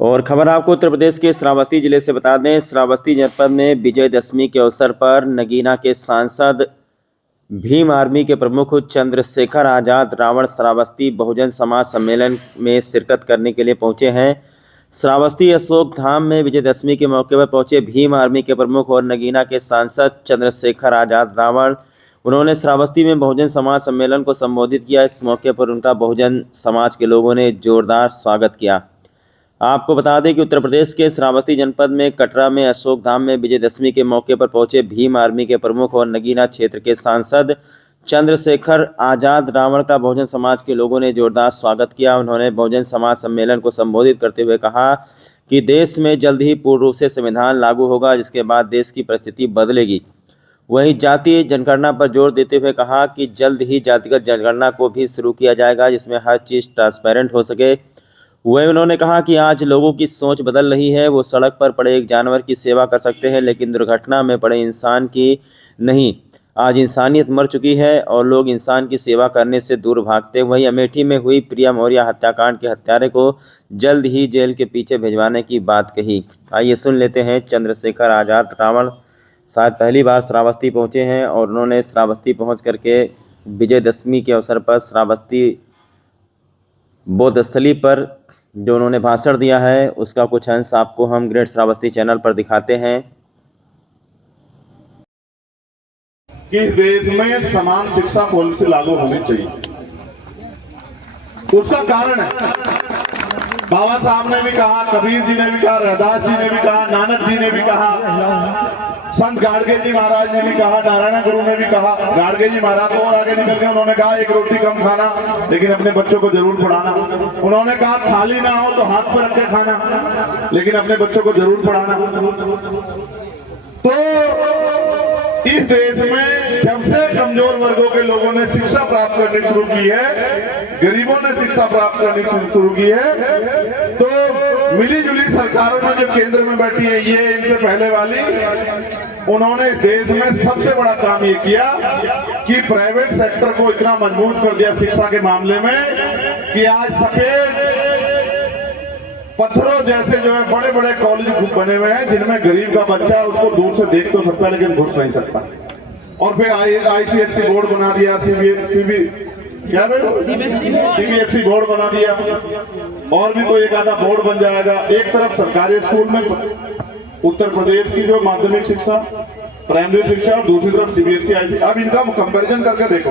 और खबर आपको उत्तर प्रदेश के श्रावस्ती जिले से बता दें। श्रावस्ती जनपद में विजयदशमी के अवसर पर नगीना के सांसद भीम आर्मी के प्रमुख चंद्रशेखर आजाद रावण श्रावस्ती बहुजन समाज सम्मेलन में शिरकत करने के लिए पहुंचे हैं। श्रावस्ती अशोक धाम में विजयदशमी के मौके पर पहुंचे भीम आर्मी के प्रमुख और नगीना के सांसद चंद्रशेखर आजाद रावण उन्होंने श्रावस्ती में बहुजन समाज सम्मेलन को संबोधित किया। इस मौके पर उनका बहुजन समाज के लोगों ने जोरदार स्वागत किया। आपको बता दें कि उत्तर प्रदेश के श्रावस्ती जनपद में कटरा में अशोक धाम में विजयदशमी के मौके पर पहुंचे भीम आर्मी के प्रमुख और नगीना क्षेत्र के सांसद चंद्रशेखर आजाद रावण का बहुजन समाज के लोगों ने जोरदार स्वागत किया। उन्होंने बहुजन समाज सम्मेलन को संबोधित करते हुए कहा कि देश में जल्द ही पूर्ण रूप से संविधान लागू होगा, जिसके बाद देश की परिस्थिति बदलेगी। वहीं जातीय जनगणना पर जोर देते हुए कहा कि जल्द ही जातिगत जनगणना को भी शुरू किया जाएगा, जिसमें हर चीज़ ट्रांसपेरेंट हो सके। वहीं उन्होंने कहा कि आज लोगों की सोच बदल रही है। वो सड़क पर पड़े एक जानवर की सेवा कर सकते हैं, लेकिन दुर्घटना में पड़े इंसान की नहीं। आज इंसानियत मर चुकी है और लोग इंसान की सेवा करने से दूर भागते। वहीं अमेठी में हुई प्रिया मौर्य हत्याकांड के हत्यारे को जल्द ही जेल के पीछे भिजवाने की बात कही। आइए सुन लेते हैं। चंद्रशेखर आजाद रावण शायद पहली बार श्रावस्ती पहुँचे हैं और उन्होंने श्रावस्ती पहुँच करके विजयदशमी के अवसर पर श्रावस्ती बौद्ध स्थली पर जो उन्होंने भाषण दिया है, उसका कुछ अंश आपको हम ग्रेट श्रावस्ती चैनल पर दिखाते हैं। कि इस देश में समान शिक्षा पॉलिसी लागू होनी चाहिए। उसका कारण है, बाबा साहब ने भी कहा, कबीर जी ने भी कहा, रैदास जी ने भी कहा, नानक जी ने भी कहा, संत गाड़गे जी महाराज ने भी कहा, नारायण गुरु ने भी कहा। गाड़गे जी महाराज तो और आगे निकल के उन्होंने कहा एक रोटी कम खाना, लेकिन अपने बच्चों को जरूर पढ़ाना। उन्होंने कहा थाली ना हो तो हाथ पर रख के खाना, लेकिन अपने बच्चों को जरूर पढ़ाना। तो इस देश में जब से कमजोर वर्गों के लोगों ने शिक्षा प्राप्त करनी शुरू की है, गरीबों ने शिक्षा प्राप्त करनी शुरू की है, तो मिली जुली सरकारों में जो केंद्र में बैठी है, ये इनसे पहले वाली, उन्होंने देश में सबसे बड़ा काम ये किया कि प्राइवेट सेक्टर को इतना मजबूत कर दिया शिक्षा के मामले में कि आज सफेद पत्थरों जैसे जो है बड़े बड़े कॉलेज बने हुए हैं, जिनमें गरीब का बच्चा उसको दूर से देख तो सकता है लेकिन घुस नहीं सकता। और फिर आईसीएससी बोर्ड बना दिया, सीबीएसई बोर्ड बना दिया, और भी कोई एक आधा बोर्ड बन जाएगा। एक तरफ सरकारी स्कूल में उत्तर प्रदेश की जो माध्यमिक शिक्षा, प्राइमरी शिक्षा, और दूसरी तरफ सीबीएसई आईसीएसई। अब इनका कंपैरिजन करके देखो,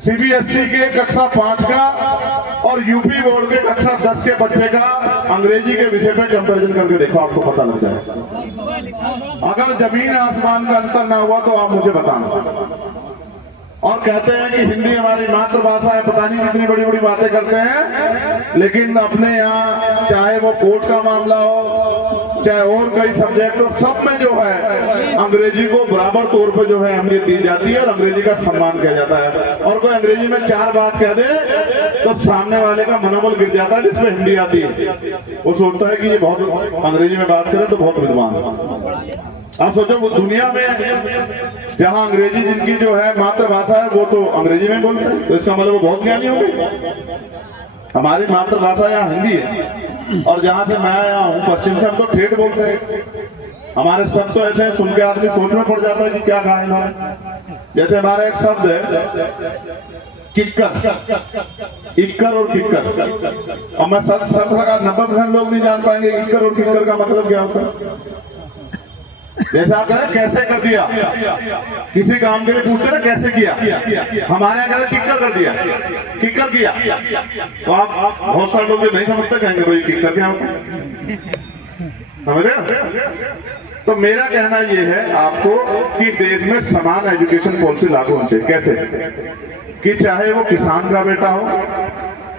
सीबीएसई के कक्षा 5 का और यूपी बोर्ड के कक्षा 10 के बच्चे का अंग्रेजी के विषय पे कंपैरिजन करके देखो, आपको पता लग जाएगा। अगर जमीन आसमान का अंतर ना हुआ तो आप मुझे बताना। और कहते हैं कि हिंदी हमारी मातृभाषा है, पता नहीं कितनी बड़ी बड़ी बातें करते हैं, लेकिन अपने यहाँ चाहे वो कोर्ट का मामला हो, चाहे और कई सब्जेक्ट हो, सब में जो है अंग्रेजी को बराबर तौर पे जो है अहमियत दी जाती है और अंग्रेजी का सम्मान किया जाता है। और कोई अंग्रेजी में 4 बात कह दे तो सामने वाले का मनोबल गिर जाता है, जिसमें हिंदी आती है। वो सोचता है कि ये बहुत अंग्रेजी में बात करे तो बहुत विद्वान है। आप सोचो, वो दुनिया में जहां अंग्रेजी जिनकी जो है मातृभाषा है, वो तो अंग्रेजी में बोलते हैं, तो इसका मतलब वो बहुत ज्ञानी होंगे। हमारी मातृभाषा यहाँ हिंदी है, और जहां से मैं आया हूँ पश्चिम से, हम तो ठेठ बोलते हैं। हमारे शब्द तो ऐसे सुन के आदमी सोच में पड़ जाता है कि क्या कहा इन्होंने। जैसे हमारा एक शब्द है किक्कर, इक्कर और किक्कर, और मैं शब्द लगा 90% लोग नहीं जान पाएंगे इक्कर और किक्कर का मतलब क्या होता है। जैसे आप कहें कैसे कर दिया, किसी काम के लिए पूछते ना कैसे किया, हमारे यहाँ कहते किक्कर कर दिया, किक्कर किया। तो आप बहुत सारे लोग जो नहीं समझते कहेंगे भाई किक्कर क्या होता है, समझ रहे हो। तो मेरा कहना ये है आपको कि देश में समान एजुकेशन पॉलिसी लागू होनी चाहिए। कैसे कि चाहे वो किसान का बेटा हो,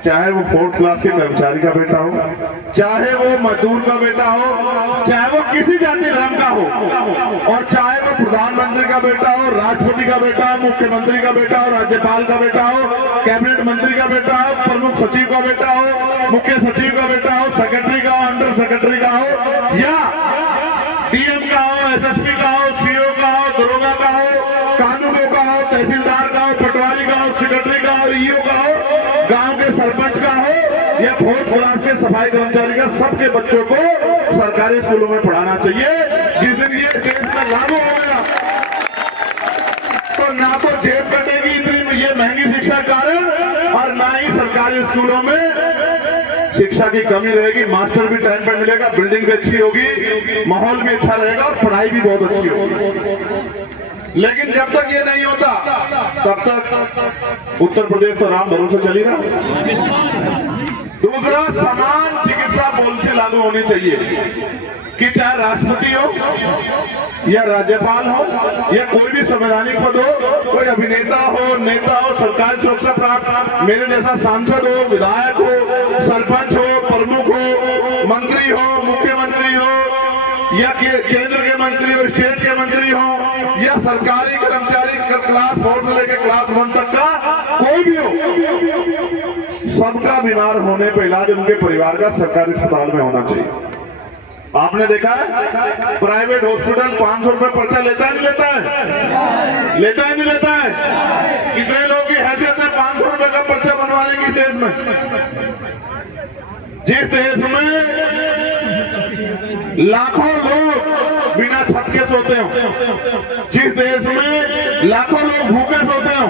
चाहे वो 4th क्लास के कर्मचारी का बेटा हो, चाहे वो मजदूर का बेटा हो, चाहे वो किसी जाति धर्म का हो, और चाहे वो प्रधानमंत्री का बेटा हो, राष्ट्रपति का बेटा हो, मुख्यमंत्री का बेटा हो, राज्यपाल का बेटा हो, कैबिनेट मंत्री का बेटा हो, प्रमुख सचिव का बेटा हो, मुख्य सचिव का बेटा हो, सेक्रेटरी का हो, अंडर सेक्रेटरी का हो, या डीएम का हो, एसएसपी का हो, सीओ का हो, दरोगा का हो, कानूनों का हो, तहसीलदार का हो, पटवारी का हो, सेक्रेटरी का हो, ईओ का हो, गांव के सरपंच का हो, या फोर्थ क्लास के सफाई कर्मचारी का, सबके बच्चों को सरकारी स्कूलों में पढ़ाना चाहिए। जिस दिन ये देश में लागू हो गया तो ना तो जेब कटेगी इतनी ये महंगी शिक्षा के कारण, और ना ही सरकारी स्कूलों में शिक्षा की कमी रहेगी। मास्टर भी टाइम पर मिलेगा, बिल्डिंग भी अच्छी होगी, माहौल भी अच्छा रहेगा और पढ़ाई भी बहुत अच्छी होगी। लेकिन जब तक ये नहीं होता तब तक उत्तर प्रदेश तो राम भरोसे चली रहा। दूसरा, समान चिकित्सा पॉलिसी लागू होनी चाहिए कि चाहे राष्ट्रपति हो या राज्यपाल हो या कोई भी संवैधानिक पद हो, कोई अभिनेता हो, नेता हो, सरकारी सुरक्षा प्राप्त मेरे जैसा सांसद हो, विधायक हो, सरपंच हो, प्रमुख हो, मंत्री हो, मुख्यमंत्री हो या केंद्र के मंत्री हो, स्टेट के मंत्री हो या सरकारी कर्मचारी क्लास 4 से लेकर क्लास 1 तक का कोई भी हो, सबका बीमार होने पर इलाज उनके परिवार का सरकारी अस्पताल में होना चाहिए। आपने देखा है प्राइवेट हॉस्पिटल 500 रुपए पर्चा लेता है नहीं लेता है? लेता है नहीं लेता है? कितने लोगों की हैसियत है 500 रुपए का पर्चा बनवाने की देश में? जिस देश में लाखों लोग बिना छत के सोते हो, जिस देश में लाखों लोग भूखे सोते हो,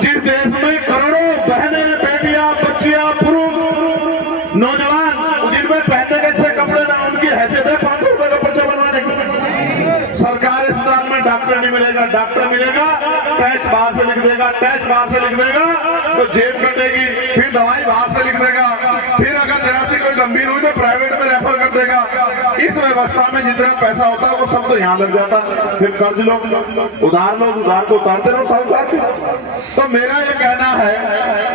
जिस देश में करोड़ों बहनें, बेटियां, बच्चियां, पुरुष, नौजवान जिनमें पहनने के अच्छे कपड़े ना, उनकी हैसियत है 500 रुपए का पर्चा बनवाने की। सरकारी अस्पताल में डॉक्टर नहीं मिलेगा, डॉक्टर मिलेगा टेस्ट बाहर से लिख देगा, टेस्ट बाहर से लिख देगा तो जेब कटेगी, फिर दवाई बाहर से लिख देगा, फिर अगर जरा सी कोई गंभीर हुई तो प्राइवेट में रेफर कर देगा। इस व्यवस्था में जितना पैसा होता है वो सब तो यहाँ लग जाता, फिर कर्ज लो, उधार लो, उधार को उतारते रहो साहूकार के। तो मेरा ये कहना है,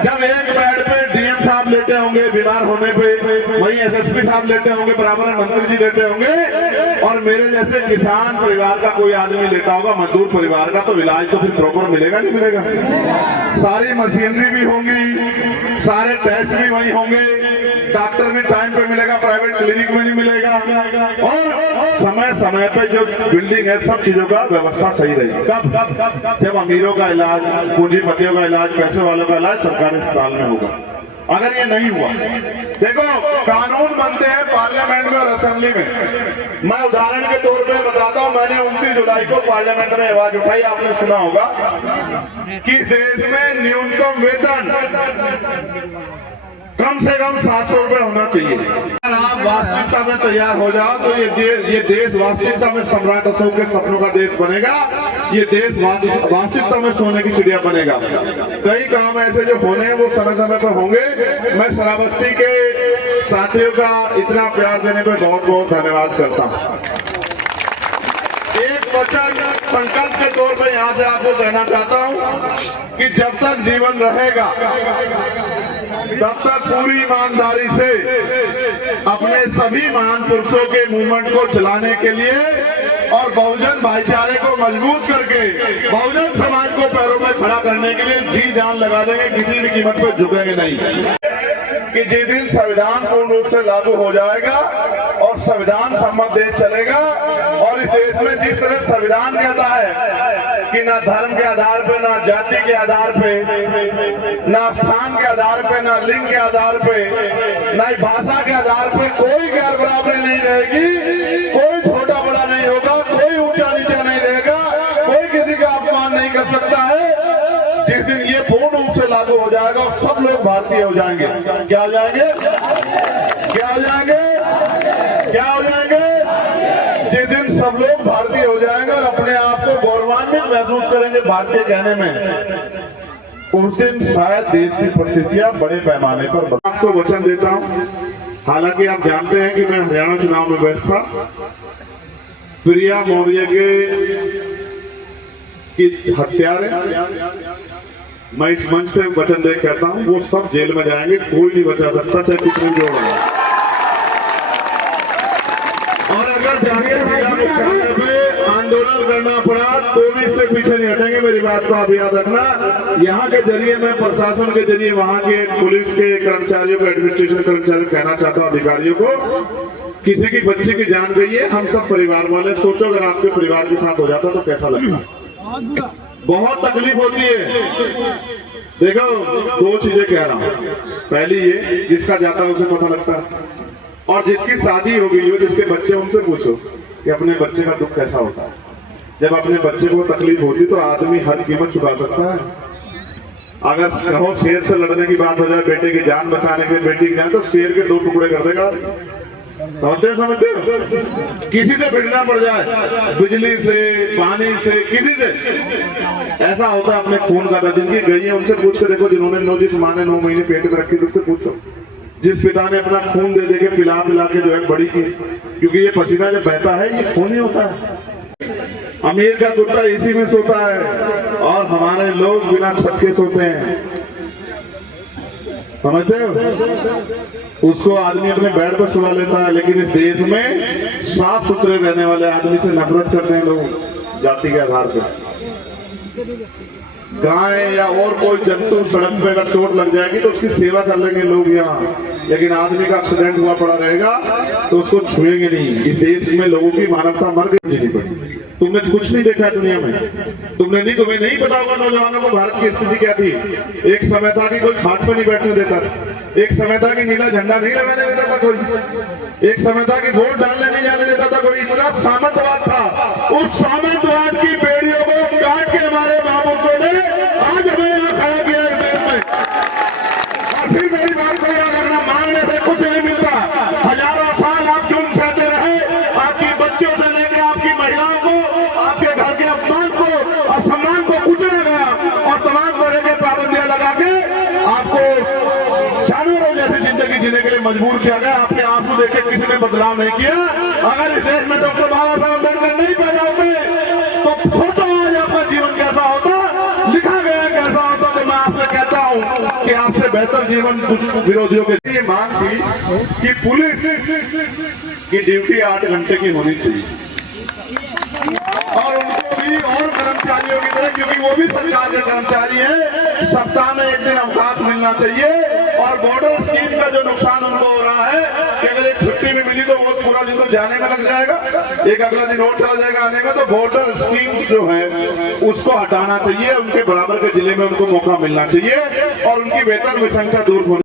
जब एक बेड पे डीएम साहब लेते होंगे बीमार होने पे, वहीं एसएसपी साहब लेते होंगे, बराबर में मंत्री जी लेते होंगे, और मेरे जैसे किसान परिवार का कोई आदमी लेता होगा, मजदूर परिवार का, तो इलाज तो फिर प्रॉपर मिलेगा नहीं मिलेगा? सारी मशीनरी भी होंगी, सारे टेस्ट भी वही होंगे, डॉक्टर भी टाइम पे मिलेगा, प्राइवेट क्लिनिक में नहीं मिलेगा, और समय समय पे जो बिल्डिंग है सब चीजों का व्यवस्था सही रहेगी। कब? जब अमीरों का इलाज, पूंजीपतियों का इलाज, पैसे वालों का इलाज सरकारी अस्पताल में होगा। अगर ये नहीं हुआ, देखो कानून बनते हैं पार्लियामेंट में और असेंबली में। मैं उदाहरण के तौर पे बताता हूं, मैंने 29 जुलाई को पार्लियामेंट में आवाज उठाई, आपने सुना होगा कि देश में न्यूनतम वेतन कम से कम 700 रुपए होना चाहिए। अगर आप वास्तविकता में तैयार हो जाओ तो ये देश वास्तविकता में सम्राट अशोक के सपनों का देश बनेगा। ये देश वास्तविकता में सोने की चिड़िया बनेगा। कई काम ऐसे जो होने हैं वो समय समय पर होंगे। मैं श्रावस्ती के साथियों का इतना प्यार देने पर बहुत बहुत धन्यवाद करता हूँ। एक वचन संकल्प के तौर पर यहाँ से आपको कहना चाहता हूँ कि जब तक जीवन रहेगा तब तक पूरी ईमानदारी से अपने सभी महान पुरुषों के मूवमेंट को चलाने के लिए और बहुजन भाईचारे को मजबूत करके बहुजन समाज को पैरों पर खड़ा करने के लिए जी जान लगा देंगे, किसी भी कीमत पर झुकेंगे नहीं। कि जिस दिन संविधान पूर्ण रूप से लागू हो जाएगा और संविधान सम्मत देश चलेगा, और इस देश में जिस तरह संविधान कहता है कि ना धर्म के आधार पे, ना जाति के आधार पे, ना स्थान के आधार पे, ना लिंग के आधार पे, ना ही भाषा के आधार पे कोई गैर बराबरी नहीं रहेगी, कोई छोटा बड़ा नहीं होगा, कोई ऊंचा नीचा नहीं रहेगा, कोई किसी का अपमान नहीं कर सकता है। जिस दिन ये पूर्ण रूप से लागू हो जाएगा और सब लोग भारतीय हो जाएंगे। क्या हो जाएंगे? क्या हो जाएंगे? क्या हो जाएंगे? जिस दिन सब लोग भारतीय हो जाएंगे और अपने आप को गौरवान्वित महसूस करेंगे भारतीय कहने में, उस दिन शायद देश की परिस्थितियां बड़े पैमाने पर आपको वचन देता हूं। हालांकि आप जानते हैं कि मैं हरियाणा चुनाव में व्यस्त था। प्रिया मौर्य की हत्यारे, मैं इस मंच से वचन दे कहता हूं, वो सब जेल में जाएंगे, कोई नहीं बचा सकता, चाहे कितने जोड़ है। और अगर जाके आंदोलन करना पड़ा तो भी इससे पीछे नहीं हटेंगे। मेरी बात को आप याद रखना। यहाँ के जरिए मैं प्रशासन के जरिए वहाँ के पुलिस के कर्मचारियों को, एडमिनिस्ट्रेशन कर्मचारियों को कहना चाहता हूँ, अधिकारियों को, किसी की बच्ची की जान गई है, हम सब परिवार वाले, सोचो अगर आपके परिवार के साथ हो जाता तो कैसा लगता। बहुत तकलीफ होती है। देखो, दो चीजें कह रहा हूं। पहली ये, जिसका जाता है उसे पता लगता है, और जिसकी शादी हो गई हो, जिसके बच्चे, उनसे पूछो कि अपने बच्चे का दुख कैसा होता है। जब अपने बच्चे को तकलीफ होती तो आदमी हर कीमत चुका सकता है। अगर कहो शेर से लड़ने की बात हो जाए, बेटे की जान बचाने के लिए, बेटी की जान, तो शेर के दो टुकड़े कर देगा। समझते हो? किसी से भिड़ना पड़ जाए, बिजली से, पानी से, किसी से, ऐसा होता है अपने खून का था। जिनकी गई है उनसे पूछ के देखो, जिन्होंने जिस माँ ने 9 महीने पेट में रखी, उससे पूछो। जिस पिता ने अपना खून दे दे के पिला पिला के जो है बड़ी की, क्योंकि ये पसीना जब बहता है ये खून ही होता है। अमीर का कुत्ता एसी में सोता है और हमारे लोग बिना छत के सोते हैं। समझते हो? उसको आदमी अपने बेड पर सुला लेता है, लेकिन इस देश में साफ सुथरे रहने वाले आदमी से नफरत करते हैं लोग जाति के आधार पर। गाय या और कोई जंतु सड़क पे अगर चोट लग जाएगी तो उसकी सेवा कर लेंगे लोग यहाँ, लेकिन आदमी का एक्सीडेंट हुआ पड़ा रहेगा तो उसको छुएंगे नहीं। इस देश में लोगों की मानवता मर गई। तुमने कुछ नहीं देखा है दुनिया में, तुम्हें नहीं पता होगा नौजवानों को भारत की स्थिति क्या थी। एक समय था कि कोई खाट पे नहीं बैठने देता था, एक समय था कि नीला झंडा नहीं लगाने देता था कोई, एक समय था कि वोट डालने नहीं जाने देता था कोई। इतना सामंतवाद था। उस सामंतवाद की बेड़ियों को काट के हमारे महापुरुषों ने आज हमें यहाँ खड़ा किया इस देश में। और फिर मेरी बात को याद रखना, मांगने से कुछ नहीं मिलता। हजारों साल आप जुल्म सहते रहे, आपकी बच्चों से लेकर आपकी महिलाओं को, आपके घर के अपमान को और सम्मान को कुचला गया, और तमाम तरह के पाबंदियां लगा के आपको जानवरों जैसी जिंदगी जीने के लिए मजबूर किया गया। आपके आंसू देखे किसी ने बदलाव नहीं किया। अगर इस देश में डॉक्टर बाबा साहब अम्बेडकर नहीं पैदा होते तो सोचो आज आपका जीवन कैसा होता, लिखा गया कैसा होता। तो मैं आपसे कहता हूं कि आपसे बेहतर जीवन विरोधियों के लिए मांग थी कि पुलिस की ड्यूटी 8 घंटे की होनी चाहिए, और उनको भी और कर्मचारियों की तरह, क्योंकि वो भी सरकार के कर्मचारी हैं, सप्ताह में 1 दिन अवकाश मिलना चाहिए। और बॉर्डर स्कीम का जो नुकसान उनको हो रहा है कि अगर एक छुट्टी भी मिली तो वो पूरा दिन तो जाने में लग जाएगा, एक अगला दिन और चला जाएगा आने में। तो बॉर्डर स्कीम जो है उसको हटाना चाहिए, उनके बराबर के जिले में उनको मौका मिलना चाहिए और उनकी वेतन विसंख्या दूर होनी